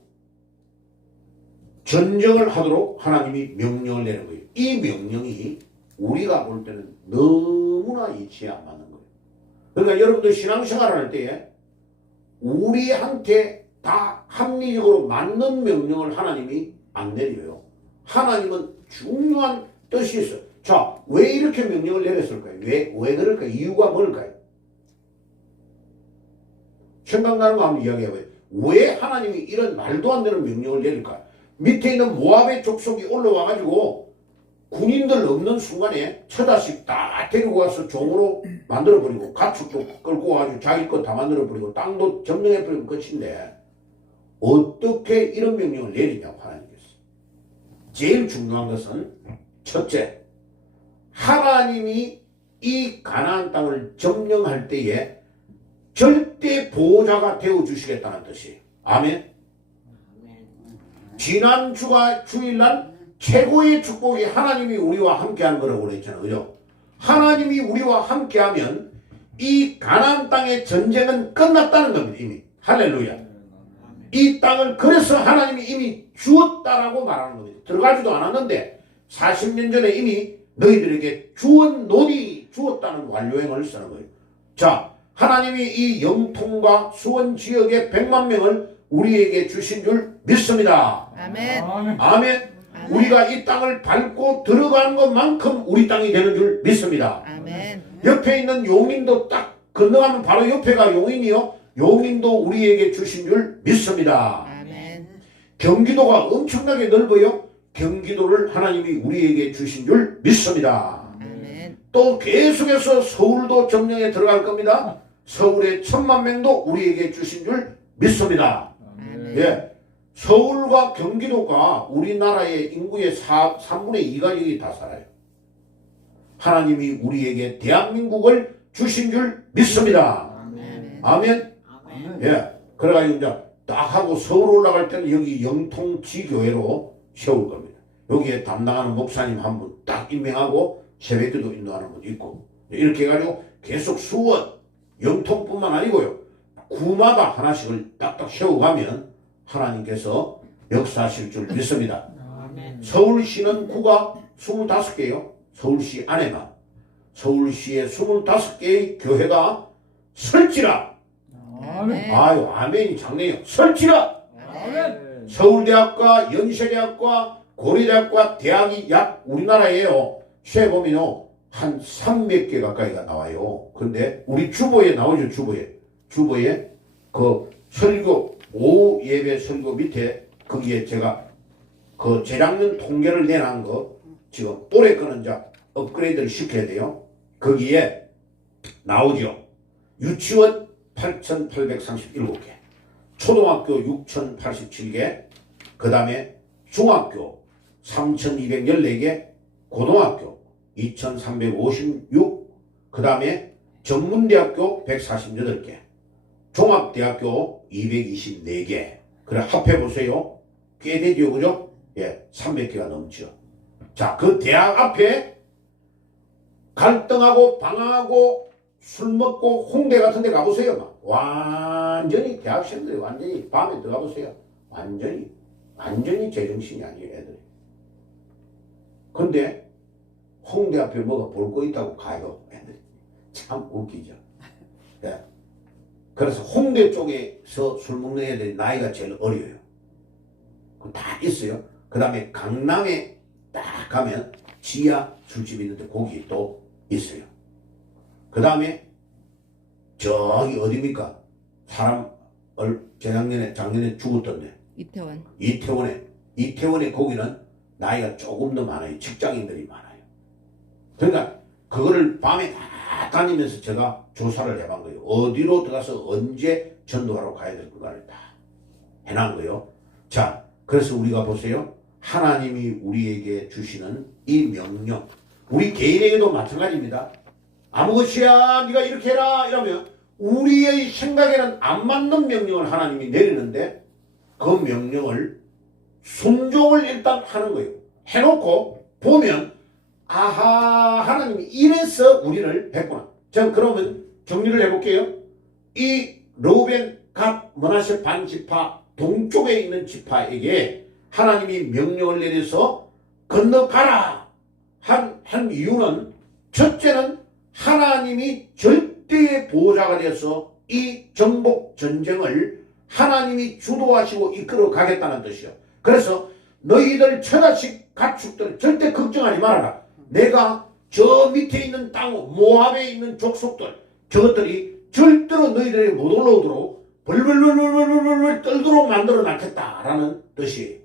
전쟁을 하도록 하나님이 명령을 내는 거예요. 이 명령이 우리가 볼 때는 너무나 이치에 안 맞는 거예요. 그러니까 여러분들 신앙생활을 할 때에 우리한테 다 합리적으로 맞는 명령을 하나님이 안 내려요. 하나님은 중요한 뜻이 있어요. 자, 왜 이렇게 명령을 내렸을까요? 왜 그럴까요? 이유가 뭘까요? 생각나는 거 한번 이야기해봐요. 왜 하나님이 이런 말도 안 되는 명령을 내릴까요? 밑에 있는 모압의 족속이 올라와가지고 군인들 없는 순간에 처자식 다 데리고 와서 종으로 만들어버리고 가축도 끌고 와가지고 자기 것 다 만들어버리고 땅도 점령해버리면 끝인데 어떻게 이런 명령을 내리냐고 하나님께서. 제일 중요한 것은 첫째, 하나님이 이 가나안 땅을 점령할 때에 절대 보호자가 되어주시겠다는 뜻이에요. 아멘. 지난 주일날 최고의 축복이 하나님이 우리와 함께하는 거라고 그랬잖아요. 그죠? 하나님이 우리와 함께하면 이 가나안 땅의 전쟁은 끝났다는 겁니다. 이미. 할렐루야. 이 땅을 그래서 하나님이 이미 주었다라고 말하는 겁니다. 들어가지도 않았는데 40년 전에 이미 너희들에게 주었다는 완료형을 쓰는 거예요. 자, 하나님이 이 영통과 수원 지역의 100만 명을 우리에게 주신 줄 믿습니다. 아멘. 아멘. 우리가 이 땅을 밟고 들어가는 것만큼 우리 땅이 되는 줄 믿습니다. 아멘. 옆에 있는 용인도 딱 건너가면 바로 옆에가 용인이요. 용인도 우리에게 주신 줄 믿습니다. 아멘. 경기도가 엄청나게 넓어요. 경기도를 하나님이 우리에게 주신 줄 믿습니다. 아멘. 또 계속해서 서울도 점령에 들어갈 겁니다. 서울의 1000만 명도 우리에게 주신 줄 믿습니다. 아멘. 예. 서울과 경기도가 우리나라의 인구의 3분의 2가 여기 다 살아요. 하나님이 우리에게 대한민국을 주신 줄 믿습니다. 아멘. 아멘. 예. 그래가지고 이제 딱 하고 서울 올라갈 때는 여기 영통지교회로 세울 겁니다. 여기에 담당하는 목사님 한 분 딱 임명하고 새벽기도 인도하는 분 있고 이렇게 해가지고 계속 수원, 영통뿐만 아니고요. 구마다 하나씩을 딱딱 세워가면 하나님께서 역사하실 줄 믿습니다. 서울시는 구가 25개요. 서울시 안에만. 서울시에 25개의 교회가 설치라. 아멘. 아유, 아멘이 장래요. 설치라. 아멘. 서울대학과 연세대학과 고려대학과 대학이 약 우리나라에요. 시에 보면요. 한 300개 가까이가 나와요. 그런데 우리 주보에 나오죠. 주보에 그 설교 오후 예배 설교 밑에 거기에 제가 그 재작년 통계를 내놓은 거 지금 올해 거는 이제 업그레이드를 시켜야 돼요. 거기에 나오죠. 유치원 8,837개, 초등학교 6,087개, 그 다음에 중학교 3,214개, 고등학교 2,356, 그 다음에 전문대학교 148개, 종합대학교 224개. 그래 합해보세요. 꽤 되죠, 그죠? 예, 300개가 넘죠. 자, 그 대학 앞에 갈등하고 방황하고 술 먹고 홍대 같은 데 가보세요. 막. 완전히 대학생들이 완전히 밤에 들어가보세요. 완전히 제정신이 아니에요, 애들이. 근데 홍대 앞에 뭐가 볼 거 있다고 가요, 애들이. 참 웃기죠. 예. 그래서 홍대 쪽에서 술 먹는 애들이 나이가 제일 어려요. 다 있어요. 그 다음에 강남에 딱 가면 지하 술집이 있는데 거기 또 있어요. 그 다음에 저기 어디입니까? 사람 작년에 죽었던데 이태원에 거기는 나이가 조금 더 많아요. 직장인들이 많아요. 그러니까 그거를 밤에 다 다니면서 제가 조사를 해본 거예요. 어디로 들어가서 언제 전도하러 가야 될 건가를 다 해놓은 거예요. 자, 그래서 우리가 보세요. 하나님이 우리에게 주시는 이 명령, 우리 개인에게도 마찬가지입니다. 아무 것이야 네가 이렇게 해라 이러면 우리의 생각에는 안 맞는 명령을 하나님이 내리는데 그 명령을 순종을 일단 하는 거예요. 해놓고 보면 아하, 하나님이 이래서 우리를 했구나. 자, 그러면 정리를 해볼게요. 이 르우벤, 갓, 므낫세 반 지파 동쪽에 있는 지파에게 하나님이 명령을 내려서 건너가라 한 이유는, 첫째는 하나님이 절대의 보호자가 되어서 이 정복 전쟁을 하나님이 주도하시고 이끌어 가겠다는 뜻이요. 그래서 너희들 처자식 가축들 절대 걱정하지 말아라. 내가 저 밑에 있는 땅 모압에 있는 족속들 저것들이 절대로 너희들에게 못 올라오도록 벌벌벌벌벌벌 떨도록 만들어 놨겠다라는 뜻이에요.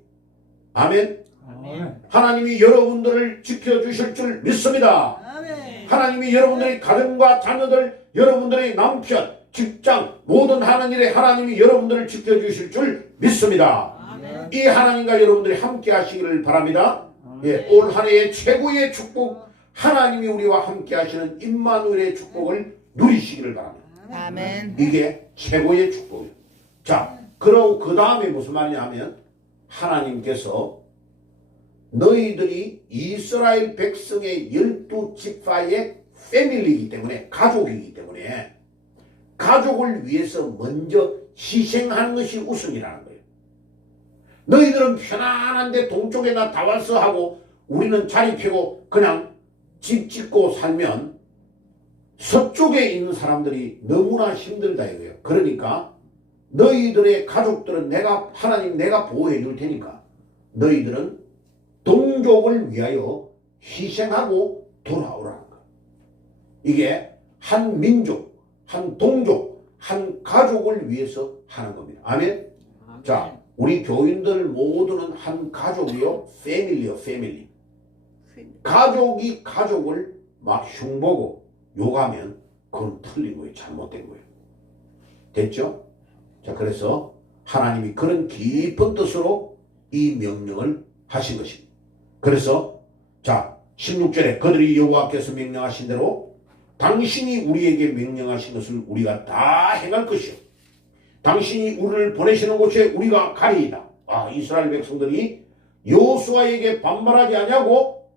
아멘. 아멘. 하나님이 여러분들을 지켜주실 줄 믿습니다. 아멘. 하나님이 여러분들의 가정과 자녀들, 여러분들의 남편, 직장, 모든 하는 일에 하나님이 여러분들을 지켜주실 줄 믿습니다. 아멘. 이 하나님과 여러분들이 함께 하시기를 바랍니다. 예, 올 한 해의 최고의 축복, 하나님이 우리와 함께 하시는 임마누엘의 축복을 누리시기를 바랍니다. 아멘. 이게 최고의 축복이에요. 자, 그러고 그 다음에 무슨 말이냐 하면 하나님께서 너희들이 이스라엘 백성의 12지파의 패밀리이기 때문에, 가족이기 때문에 가족을 위해서 먼저 희생하는 것이 우선이라는 거예요. 너희들은 편안한데 동쪽에나 다 와서 하고 우리는 자리 펴고 그냥 집 짓고 살면 서쪽에 있는 사람들이 너무나 힘들다 이거예요. 그러니까 너희들의 가족들은 하나님 내가 보호해 줄 테니까 너희들은 동족을 위하여 희생하고 돌아오라는 거예요. 이게 한 민족, 한 동족, 한 가족을 위해서 하는 겁니다. 아멘. 자, 우리 교인들 모두는 한 가족이요, 패밀리요, 패밀리. 가족이 가족을 막 흉보고 욕하면 그건 틀린 거예요. 잘못된 거예요. 됐죠? 자, 그래서 하나님이 그런 깊은 뜻으로 이 명령을 하신 것입니다. 그래서 자, 16절에 그들이 여호와께서 명령하신 대로 당신이 우리에게 명령하신 것을 우리가 다 행할 것이요, 당신이 우리를 보내시는 곳에 우리가 가리이다. 아, 이스라엘 백성들이 여호수아에게 반발하지 아니하고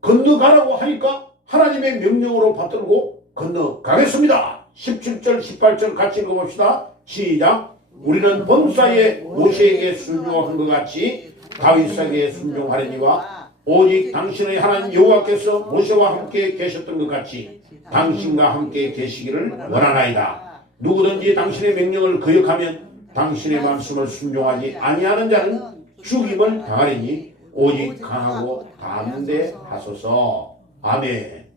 건너가라고 하니까 하나님의 명령으로 받들고 건너가겠습니다. 17절 18절 같이 읽어봅시다. 시작. 우리는 범사에 모세에게 순종한 것 같이 다윗에게 순종하려니와 오직 당신의 하나님 여호와께서 모세와 함께 계셨던 것 같이 당신과 함께 계시기를 원하나이다. 누구든지 당신의 명령을 거역하면 당신의 말씀을 순종하지 아니하는 자는 죽임을 당하리니 오직 강하고 담대하소서. 아멘.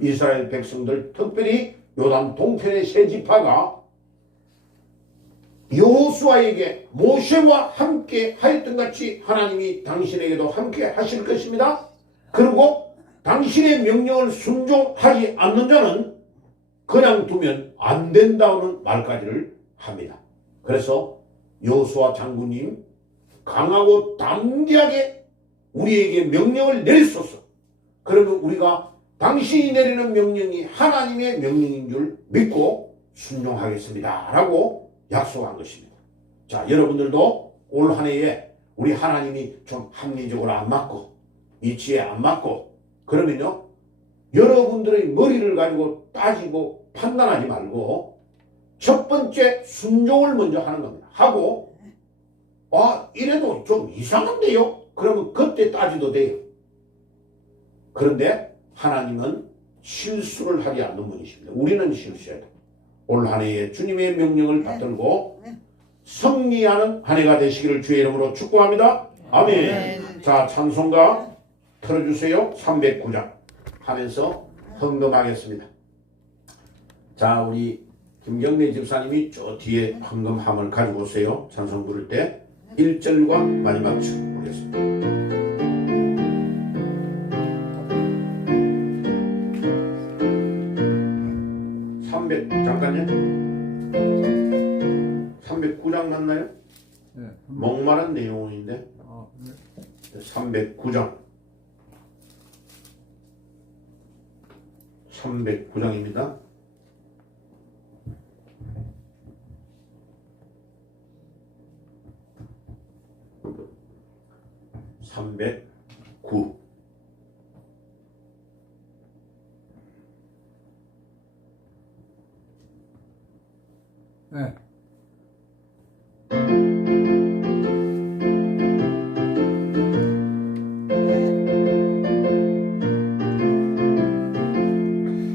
이스라엘 백성들, 특별히 요단 동편의 세 지파가 여호수아에게 모세와 함께 하였던 같이 하나님이 당신에게도 함께 하실 것입니다. 그리고 당신의 명령을 순종하지 않는 자는 그냥 두면 안 된다는 말까지를 합니다. 그래서 여호수아 장군님, 강하고 담대하게 우리에게 명령을 내리소서. 그러면 우리가 당신이 내리는 명령이 하나님의 명령인 줄 믿고 순종하겠습니다 라고 약속한 것입니다. 자, 여러분들도 올 한 해에 우리 하나님이 좀 합리적으로 안 맞고 이치에 안 맞고 그러면요, 여러분들의 머리를 가지고 따지고 판단하지 말고 첫 번째 순종을 먼저 하는 겁니다. 하고 이래도 좀 이상한데요? 그러면 그때 따지도 돼요. 그런데 하나님은 실수를 하지 않는 분이십니다. 우리는 실수해야 돼. 올 한 해에 주님의 명령을 받들고 승리하는 한 해가 되시기를 주의 이름으로 축복합니다. 아멘. 자, 찬송가 틀어주세요. 309장 하면서 헌금하겠습니다. 자, 우리 김경래 집사님이 저 뒤에 헌금함을 가지고 오세요. 찬송 부를 때 1절과 마지막 절 보겠습니다. 300 잠깐요. 309장 났나요? 네. 목마른 내용인데 네. 309장 309장입니다. 309 네.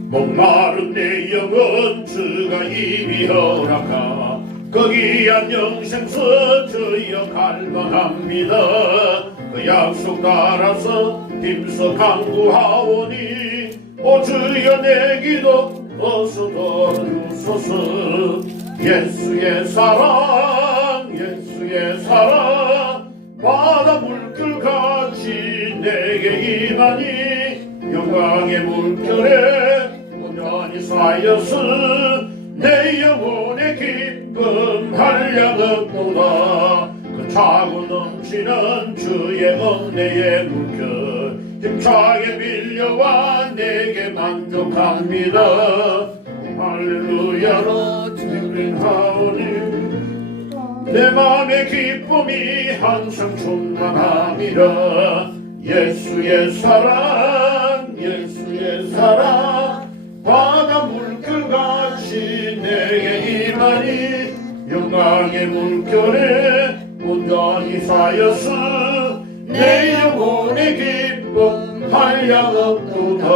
목마른 내 영혼 주가 이미 허락하 거기한 영생서 저희여 갈망합니다. 그 약속 따라서 힘써 강구하오니 오 주여 내 기도 어서 들어주소서. 예수의 사랑 예수의 사랑 바다 물결같이 내게 임하니 영광의 물결에 온전히 쌓여서 내 영혼의 기쁨 한량없도다. 그 차고 넘치는 주의 은혜의 물결 힘차게 밀려와 내게 만족합니다. 할렐루야로 주님하오니 내 맘의 기쁨이 항상 충만함이라. 예수의 사랑 예수의 사랑 바다 물결같이 내게 임하니 영광의 물결에 온전히 쌓여서 내 영혼의 기쁨 한량없도다.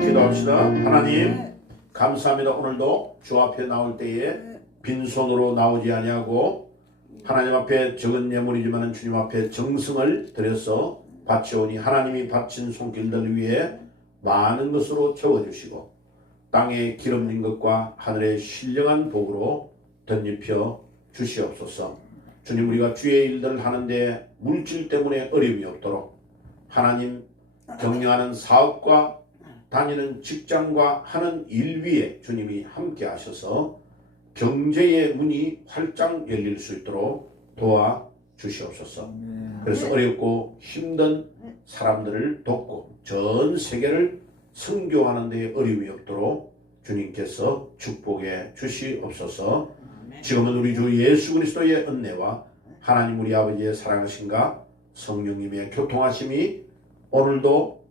기도합시다. 하나님 감사합니다. 오늘도 주 앞에 나올 때에 빈손으로 나오지 아니하고 하나님 앞에 적은 예물이지만 주님 앞에 정성을 들여서 바치오니 하나님이 바친 손길들 위에 많은 것으로 채워주시고 땅에 기름진 것과 하늘의 신령한 복으로 덧입혀 주시옵소서. 주님, 우리가 주의 일들을 하는데 물질 때문에 어려움이 없도록 하나님 경영하는 사업과 다니는 직장과 하는 일 위에 주님이 함께 하셔서 경제의 문이 활짝 열릴 수 있도록 도와 주시옵소서. 그래서 어렵고 힘든 사람들을 돕고 전 세계를 선교하는 데 어려움이 없도록 주님께서 축복해 주시옵소서. 지금은 우리 주 예수 그리스도의 은혜와 하나님 우리 아버지의 사랑하심과 성령님의 교통하심이 오늘도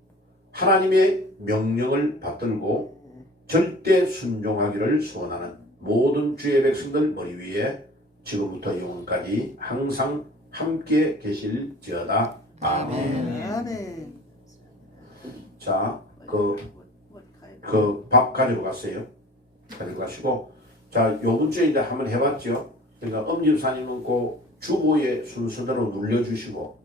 하나님의 명령을 받들고 절대 순종하기를 소원하는 모든 주의 백성들 머리 위에 지금부터 영원까지 항상 함께 계실지어다. 아멘. 자, 그 밥 가지고 갔어요. 가지고 가시고 자, 요 문제 이제 한번 해봤죠. 그러니까 엄집사님은 그 주보의 순서대로 눌러주시고